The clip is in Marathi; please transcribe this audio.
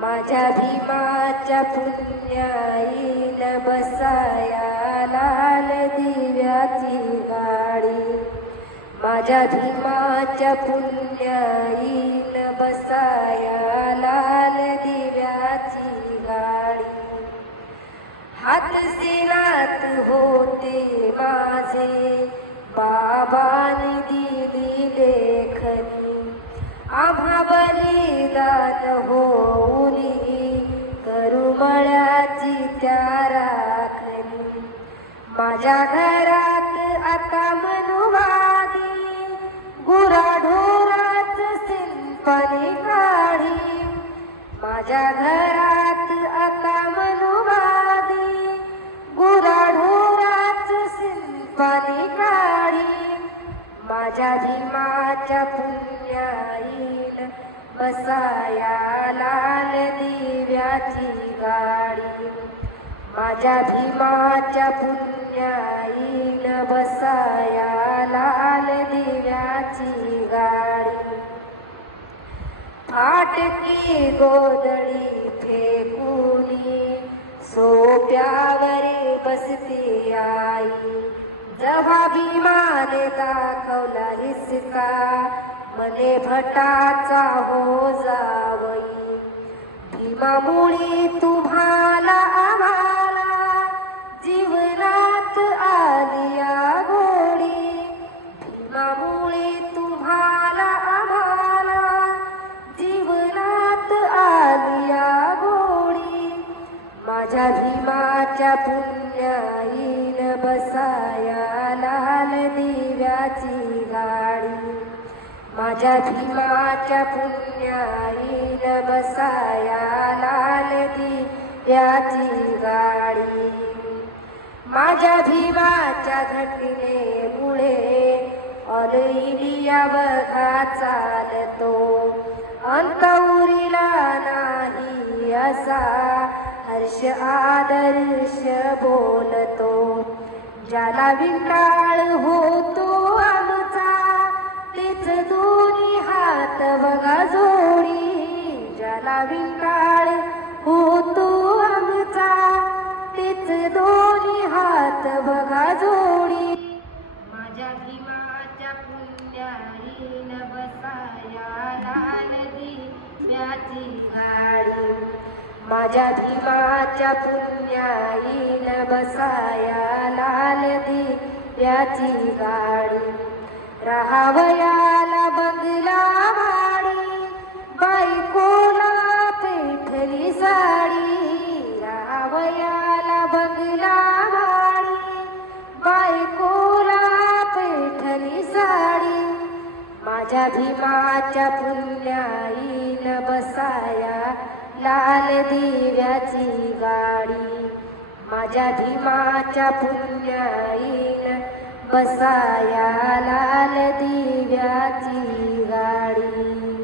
माझ्या भीमाच्या पुण्याईल बसाया लाल दिव्याची गाडी. माझ्या भीमाच्या पुण्याईन बसाया लाल दिव्याची गाडी. हात सेनात होते माझे बाबांनी दिली लेखनी आम्हा बलिदान होऊनी करुमळ्याची त्या राखणी. माझ्या घरात आता म्हणून माझ्या घरात आता मनुवादी गुराढोराच शिल्पाने काढी. माझ्या भीमाच्या पुण्याईन बसाया लाल दिव्याची गाडी. माझ्या भीमाच्या पुण्याईन बसाया लाल दिव्याची गाडी. फाटकी गोदळी फेकुनी सोप्यावरी बसती आई. जव्हा भीमाने दाखवला हिसका मने भटाचा हो जावई भीमामुळी तुम्हाला आम्हाला जीवनात आलिया माझ्या भीमाच्या पुण्याईन बसाया लाल दिव्याची गाडी. माझ्या भीमाच्या पुण्याईन बसाया लाल दिव्याची गाडी. माझ्या भीमाच्या घटनेमुळे ऑल इंडिया बघा चालतो. अंत उरिला नाही असा हर्ष आदर्श बोलतो. ज्याला विंडाळ होतो आमचा तेच दोन्ही हात बघा जोडी. ज्याला विंडाळ होतो आमचा तेच दोन्ही हात बघा जोडी. माझ्या भीमाच्या पुण्याईन बसाया लाल दिव्याची गाडी. माझ्या भीमाच्या पुण्याईन बसाया लाल दिव्याची गाडी राहावयाला बंगला वाडी बायकोला पेठली साडी. राहावयाला बंगला वाडी बायकोला पेठली साडी. माझ्या भीमाच्या पुण्याईन बसाया लाल दिव्याची गाडी माझ्या भीमाच्या पुण्याईन बसाया लाल दिव्याची गाडी.